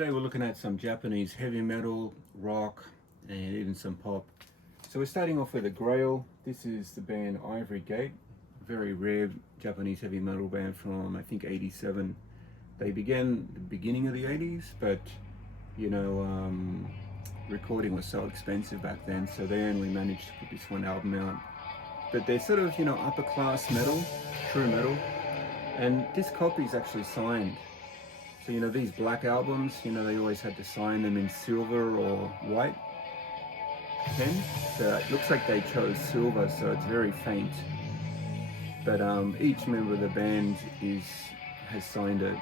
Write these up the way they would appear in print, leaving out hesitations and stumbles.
today we're looking at some Japanese heavy metal, rock, and even some pop. So we're starting off with a grail. This is the band Ivory Gate, very rare Japanese heavy metal band from I think 87. They began the beginning of the 80s, but you know, recording was so expensive back then, so they only managed to put this one album out. But they're sort of, you know, upper class metal, true metal, and this copy is actually signed. So, you know, these black albums, you know, they always had to sign them in silver or white pen. So it looks like they chose silver, so it's very faint. But each member of the band has signed it.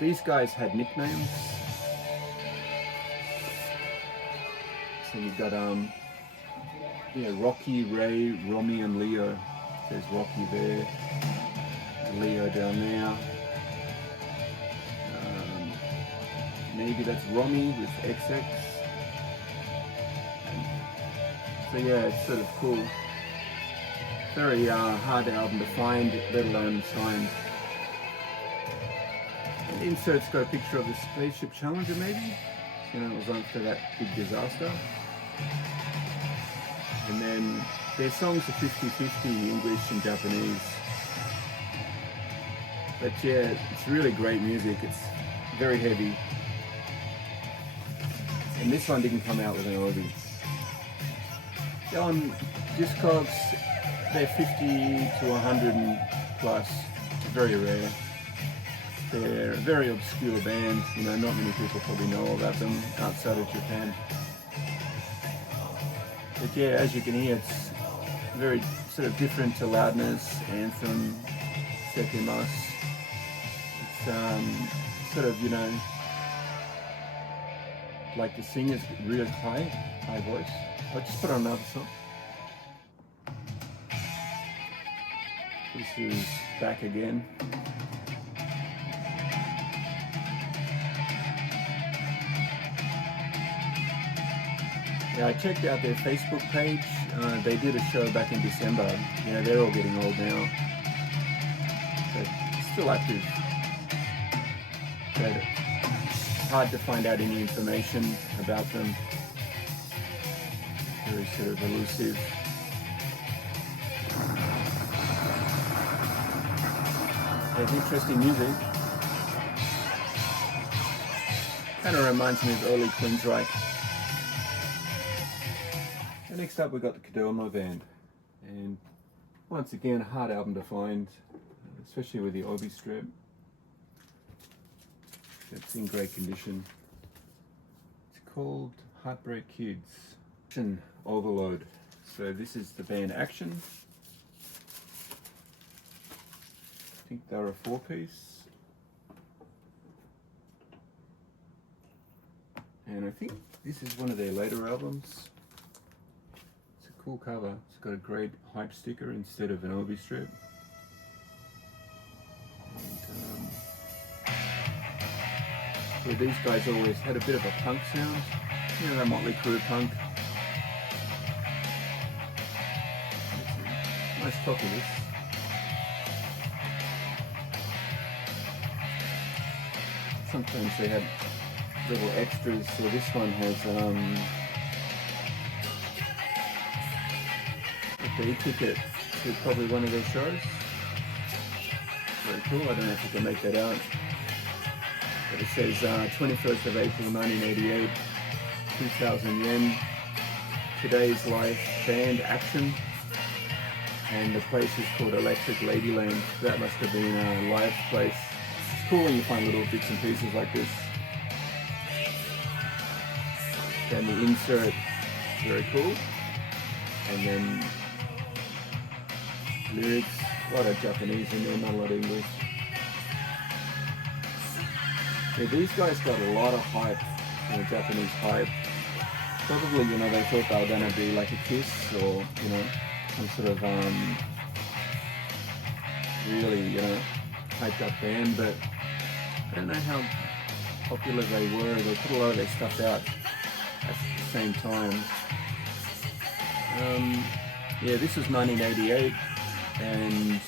These guys had nicknames. So you've got Rocky, Ray, Romy, and Leo. There's Rocky there, Leo down there. Maybe that's Romy with XX. So yeah, it's sort of cool. Very hard album to find, let alone signed. And insert's got a picture of the Spaceship Challenger maybe. You know, it was after that big disaster. And then their songs are 50-50 English and Japanese. But yeah, it's really great music. It's very heavy. And this one didn't come out with an Obi. On Discogs, they're 50 to 100 and plus. Very rare. They're a very obscure band. You know, not many people probably know about them outside of Japan. But yeah, as you can hear, it's very sort of different to Loudness, Anthem, Sekimas. It's sort of, you know, like the singer's real high voice. I'll just put on another song. This is Back Again. Yeah, I checked out their Facebook page. They did a show back in December. You know, they're all getting old now, but still active. But hard to find out any information about them. Very sort of elusive. There's interesting music. Kind of reminds me of early Queensryche. And next up we got the Kodomo band. And once again, a hard album to find, especially with the Obi strip. It's in great condition. It's called Heartbreak Kids. Action Overload. So this is the band Action. I think they're a 4-piece. And I think this is one of their later albums. It's a cool cover. It's got a great hype sticker instead of an Obi strip. Where these guys always had a bit of a punk sound, you know, that Motley Crue punk. Nice copy of this. Sometimes they had little extras, so this one has a day ticket to probably one of their shows. Very cool, I don't know if you can make that out. But it says 21st of April 1988, 2,000 yen, Today's Life, band Action, and the place is called Electric Ladyland. That must have been a live place. It's cool when you find little bits and pieces like this. Then the insert, very cool. And then lyrics, a lot of Japanese in there, not a lot of English. Yeah, these guys got a lot of hype, you know, Japanese hype. Probably, you know, they thought they were going to be like a KIX or, you know, some sort of really, you know, hyped up band, but I don't know how popular they were. They put a lot of their stuff out at the same time. Yeah, this was 1988, and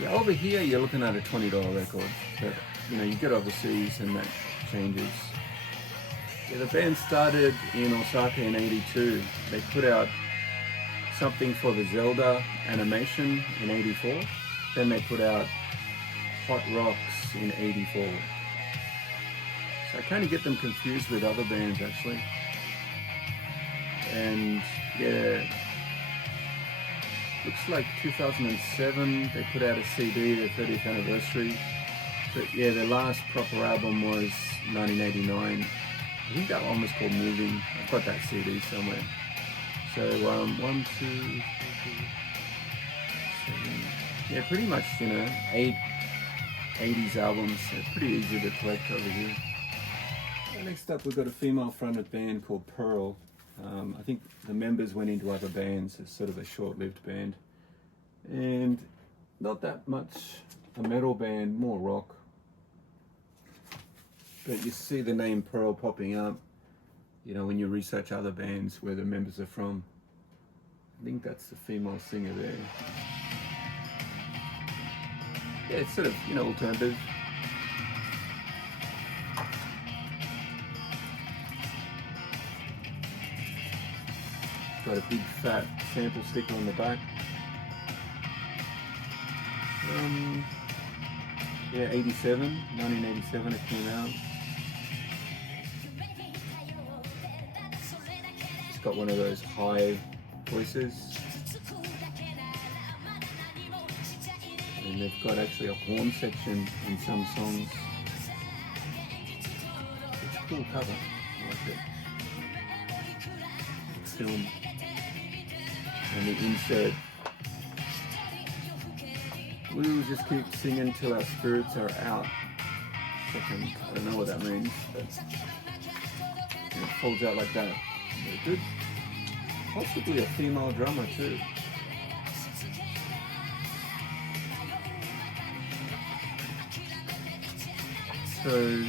yeah, over here you're looking at a $20 record, but you know, you get overseas and that changes. Yeah, the band started in Osaka in '82. They put out something for the Zelda animation in '84. Then they put out Hot Rocks in '84. So I kind of get them confused with other bands actually. And yeah, looks like 2007 they put out a CD, their 30th anniversary. But yeah, their last proper album was 1989. I think that one was called Moving. I've got that CD somewhere. So 1, 2, 3, 4, 7. Yeah, pretty much, you know, 8 80s albums. They're pretty easy to collect over here. Next up we've got a female fronted band called Pearl. I think the members went into other bands as sort of a short-lived band. And not that much a metal band, more rock. But you see the name Pearl popping up, you know, when you research other bands where the members are from. I think that's the female singer there. Yeah, it's sort of, you know, alternative. Got a big fat sample sticker on the back. Yeah, 1987 it came out. It's got one of those high voices. And they've got actually a horn section in some songs. It's a cool cover, I like it. Film. And the insert. We'll just keep singing till our spirits are out. I don't know what that means, but it folds out like that. Very good. Possibly a female drummer too. So,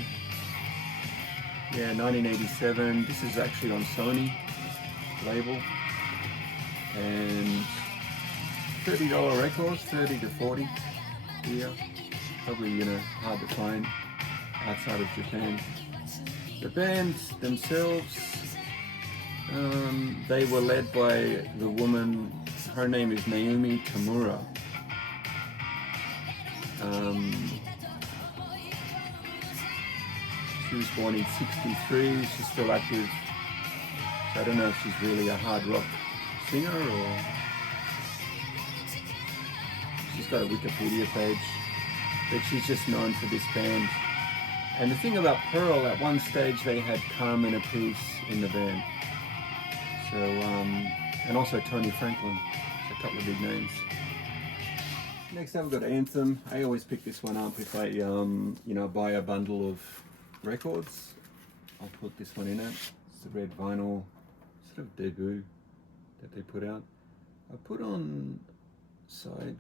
yeah, 1987. This is actually on Sony label. And $30 records, 30 to 40 here. Probably, you know, hard to find outside of Japan. The band themselves, they were led by the woman, her name is Naomi Tamura. She was born in '63, she's still active. So I don't know if she's really a hard rock singer or... She's got a Wikipedia page, but she's just known for this band. And the thing about Pearl, at one stage they had Carmen Appice in the band. So, and also Tony Franklin, so a couple of big names. Next up we've got Anthem. I always pick this one up if I, you know, buy a bundle of records. I'll put this one in it. It's the red vinyl sort of debut that they put out. I put on side...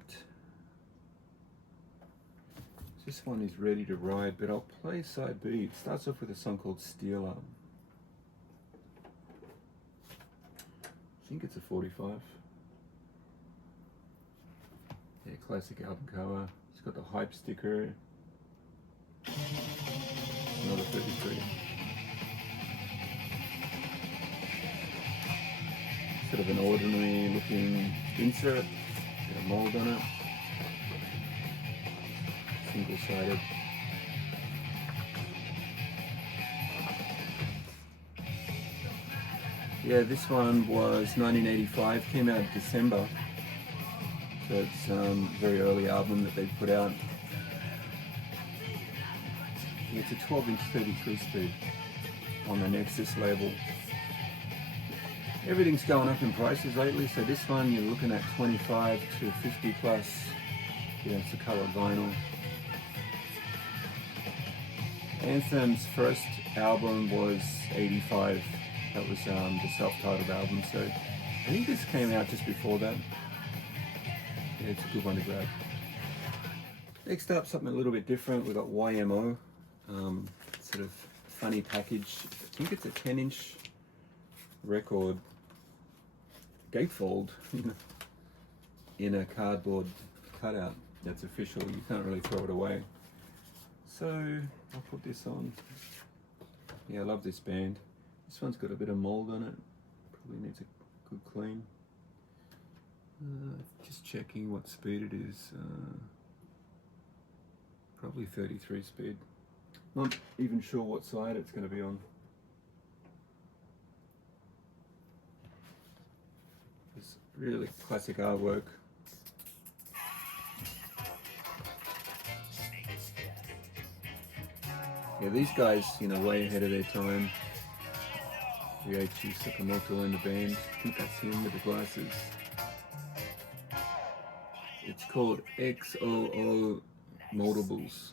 This one is Ready to Ride, but I'll play side B. It starts off with a song called Stealer. I think it's a 45. Yeah, classic album cover. It's got the hype sticker. Another 33. Sort of an ordinary looking insert. Got a mold on it. Single-sided. Yeah, this one was 1985, came out in December. So it's a very early album that they put out. It's a 12-inch 33 speed on the Nexus label. Everything's going up in prices lately, so this one you're looking at 25 to 50 plus. Yeah, it's a colored vinyl. Anthem's first album was 85. That was the self-titled album, so I think this came out just before that. Yeah, it's a good one to grab. Next up, something a little bit different. We've got YMO, sort of funny package. I think it's a 10-inch record, gatefold, in a cardboard cutout that's official. You can't really throw it away. So I'll put this on. Yeah, I love this band. This one's got a bit of mold on it. Probably needs a good clean. Just checking what speed it is. Probably 33 speed. Not even sure what side it's going to be on. It's really classic artwork. Yeah, these guys, you know, way ahead of their time. Ryuichi Sakamoto in the band. I think that's him with the glasses. It's called XOO Multiplies.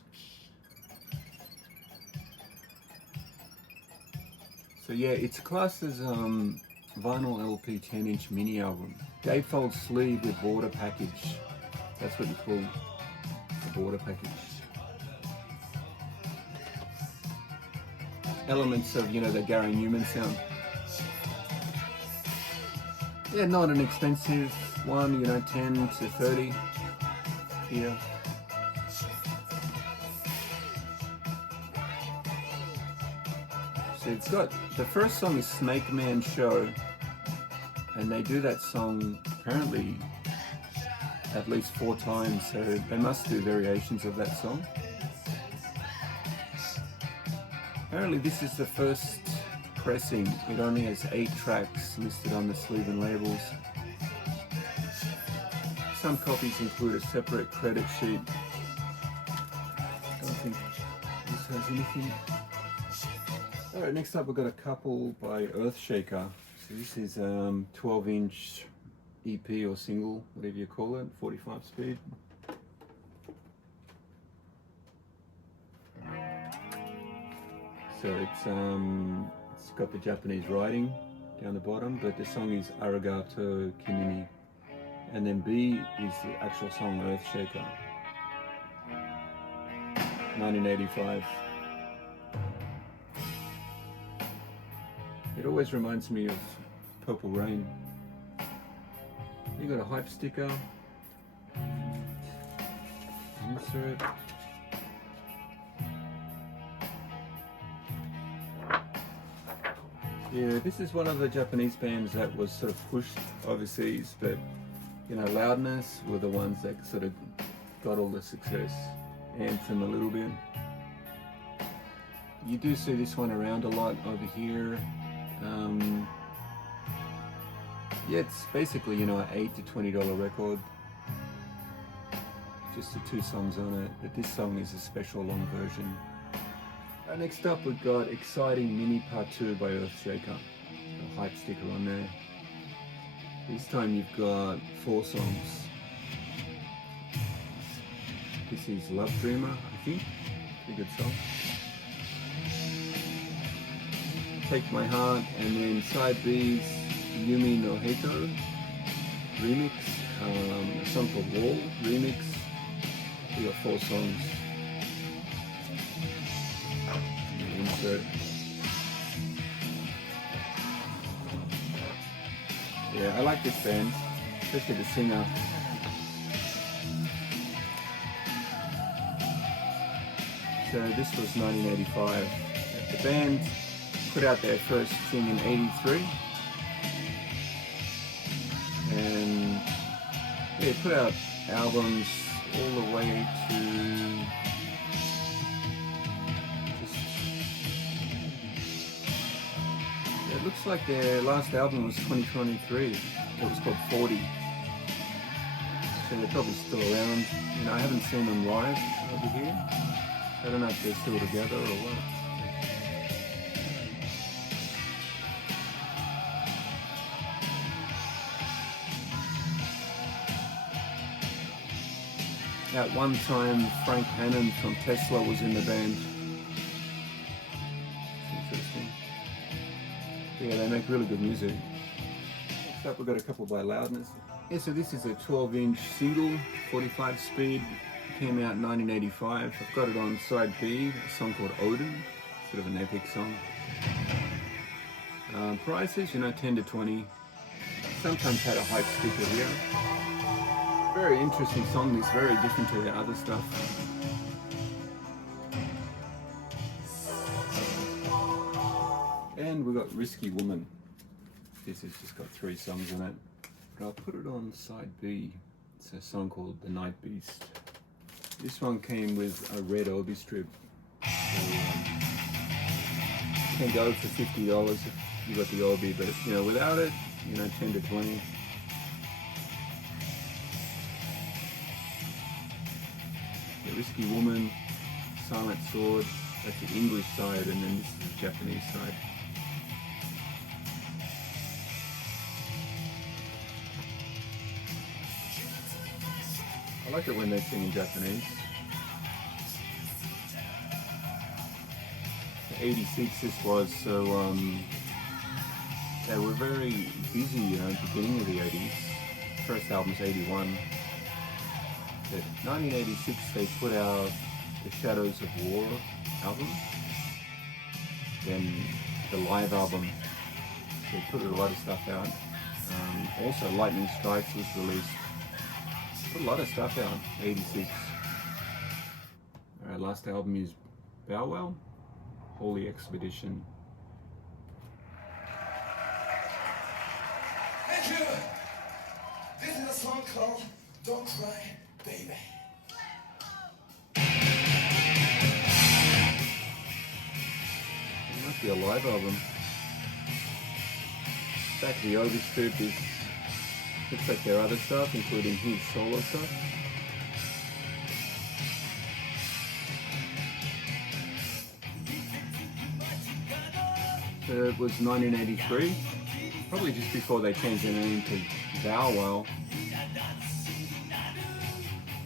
So yeah, it's classed as vinyl LP 10-inch mini album. Gatefold sleeve with border package. That's what you call the border package. Elements of, you know, the Gary Newman sound. Yeah, not an expensive one, you know, 10 to 30 here. So it's got, the first song is Snake Man Show, and they do that song apparently at least 4 times, so they must do variations of that song. Apparently this is the first pressing. It only has 8 tracks listed on the sleeve and labels. Some copies include a separate credit sheet. I don't think this has anything. Alright, next up we've got a couple by Earthshaker. So this is 12-inch EP or single, whatever you call it, 45 speed. So it's got the Japanese writing down the bottom, but the song is Arigato君に, and then B is the actual song Earthshaker, 1985. It always reminds me of Purple Rain. You got a hype sticker. Insert. Yeah, this is one of the Japanese bands that was sort of pushed overseas, but you know, Loudness were the ones that sort of got all the success. Anthem a little bit. You do see this one around a lot over here. Yeah, it's basically, you know, an $8 to $20 record. Just the 2 songs on it, but this song is a special long version. Next up we've got Exciting Mini Part 2 by Earthshaker. A hype sticker on there. This time you've got 4 songs. This is Love Dreamer, I think. Pretty good song. Take My Heart, and then side B's Yumi no Heito remix, a song called Wall remix. We got 4 songs. Insert. Yeah, I like this band, especially the singer. So this was 1985. The band put out their first thing in 83. And they put out albums all the way to it looks like their last album was 2023. It was called 40. So they're probably still around. You know, I haven't seen them live over here. I don't know if they're still together or what. At one time, Frank Hannon from Tesla was in the band. It's interesting. Yeah, they make really good music. Next up, we've got a couple by Loudness. Yeah, so this is a 12-inch single, 45 speed. Came out in 1985. I've got it on side B, a song called Odin. Sort of an epic song. Prices, you know, 10 to 20. Sometimes had a hype sticker here. Very interesting song, this very different to the other stuff. Second, we got Risky Woman. This has just got 3 songs on it. But I'll put it on side B. It's a song called The Night Beast. This one came with a red Obi strip. So, you can go for $50 if you got the Obi, but you know, without it, you know, 10 to 20. The Risky Woman, Silent Sword, that's the English side, and then this is the Japanese side. I like it when they sing in Japanese. 86 this was, so they were very busy, you know, at the beginning of the 80s. First album's 81. But 1986 they put out the Shadows of War album, then the live album. They put a lot of stuff out. Also Lightning Strikes was released. Put a lot of stuff out, 86. Alright, last album is Bow Wow, Holy Expedition. Thank you! This is a song called Don't Cry, Baby. It must be a live album. Back to the Obi strip is looks like their other stuff, including his solo stuff. So it was 1983, probably just before they changed their name to Bow Wow.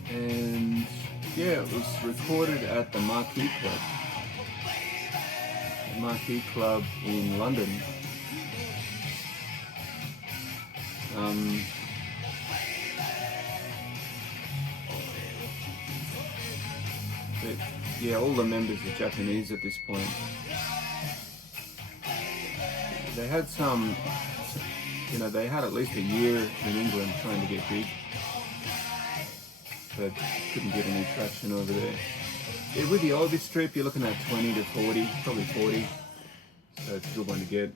And yeah, it was recorded at the Marquee Club. The Marquee Club in London. But yeah, all the members are Japanese at this point. They had some, you know, they had at least a year in England trying to get big, but couldn't get any traction over there. Yeah, with the Obi strip, you're looking at 20 to 40, probably 40, so it's a good one to get.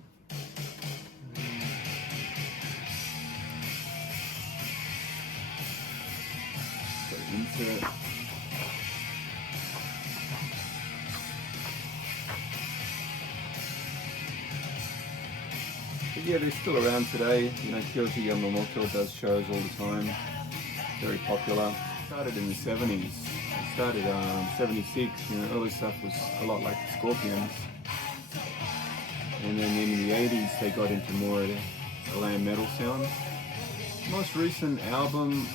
Insert. But yeah, they're still around today. You know, Kyoji Yamamoto does shows all the time. Very popular. Started in the 70s. It started 76. You know, early stuff was a lot like the Scorpions. And then in the 80s, they got into more of the glam metal sound. Most recent album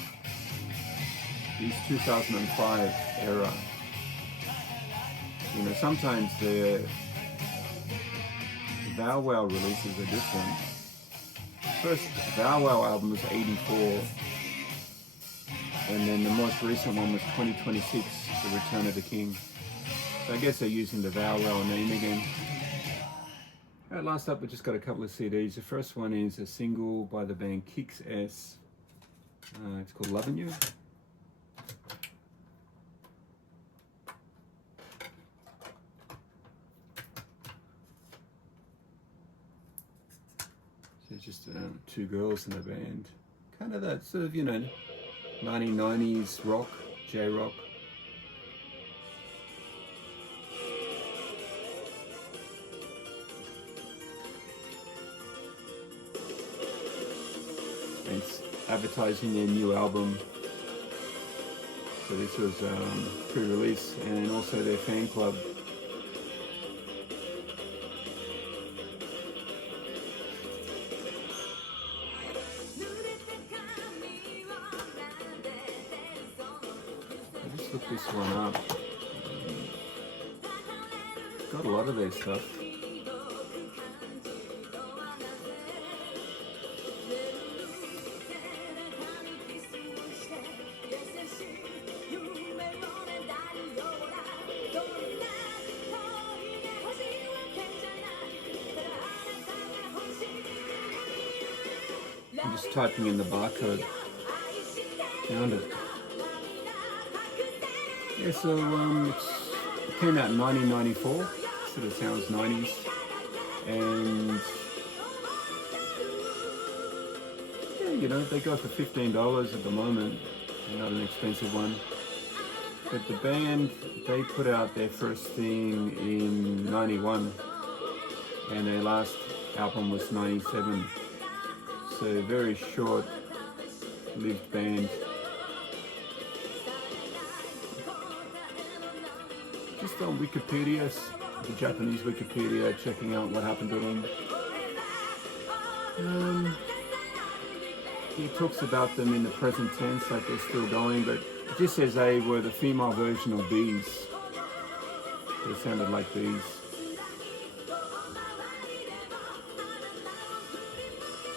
is 2005 era. You know, sometimes the Bow Wow releases are different. First Bow Wow album was 84, and then the most recent one was 2026, The Return of the King. So I guess they're using the Bow Wow name again. Alright, last up we just got a couple of CDs. The first one is a single by the band KIX-S. It's called Lovin You. So just 2 girls in a band. Kind of that sort of, you know, 1990s rock, J-rock. And it's advertising their new album. So this was pre-release, and also their fan club. Look this one up. Got a lot of their stuff. I'm just typing in the barcode. Found it. Yeah, so it came out in 1994, sort of sounds 90s. and yeah, you know, they go for $15 at the moment. They're not an expensive one. But the band, they put out their first thing in '91, and their last album was '97. So very short-lived band. Just on Wikipedia, the Japanese Wikipedia, checking out what happened to them. He talks about them in the present tense, like they're still going, but it just says they were the female version of bees. They sounded like bees.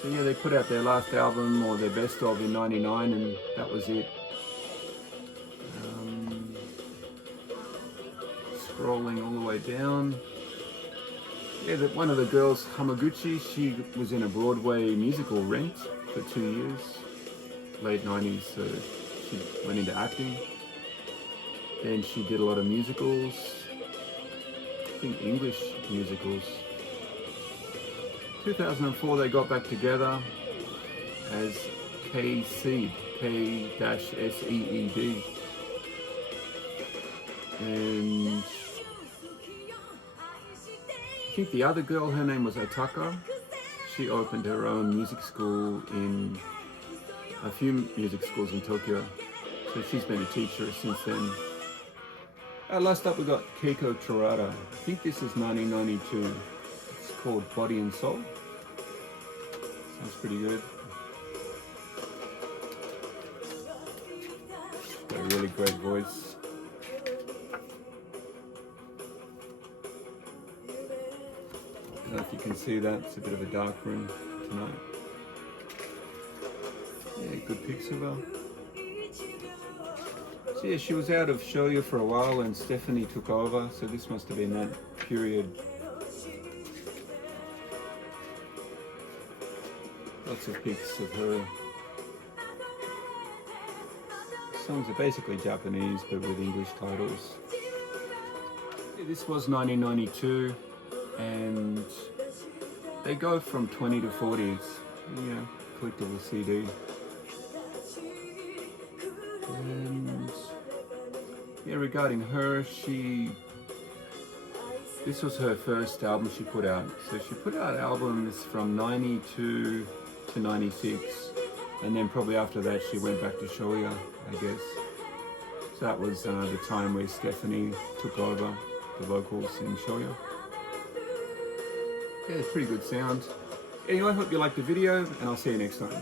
So yeah, they put out their last album, or their best of, in '99, and that was it. Scrolling all the way down. Yeah, one of the girls, Hamaguchi, she was in a Broadway musical, Rent, for 2 years, late '90s, so she went into acting. Then she did a lot of musicals, I think English musicals. 2004 they got back together as K-Seed, K-S-E-E-D. And I think the other girl, her name was Otaka. She opened her own music school in a few music schools in Tokyo. So she's been a teacher since then. Last up we got Keiko Terada. I think this is 1992. It's called Body and Soul. Sounds pretty good. Got a really great voice. I don't know if you can see that, it's a bit of a dark room tonight. Yeah, good pics of her. So yeah, she was out of Shoya for a while and Stephanie took over, so this must have been that period. Lots of pics of her. Songs are basically Japanese but with English titles. Yeah, this was 1992. And they go from 20 to 40s, you know, collectible CD. And yeah, regarding her, this was her first album she put out. So she put out albums from 92 to 96, and then probably after that she went back to Shoya, I guess. So that was the time where Stephanie took over the vocals in Shoya. Yeah, it's pretty good sound. Anyway, I hope you liked the video, and I'll see you next time.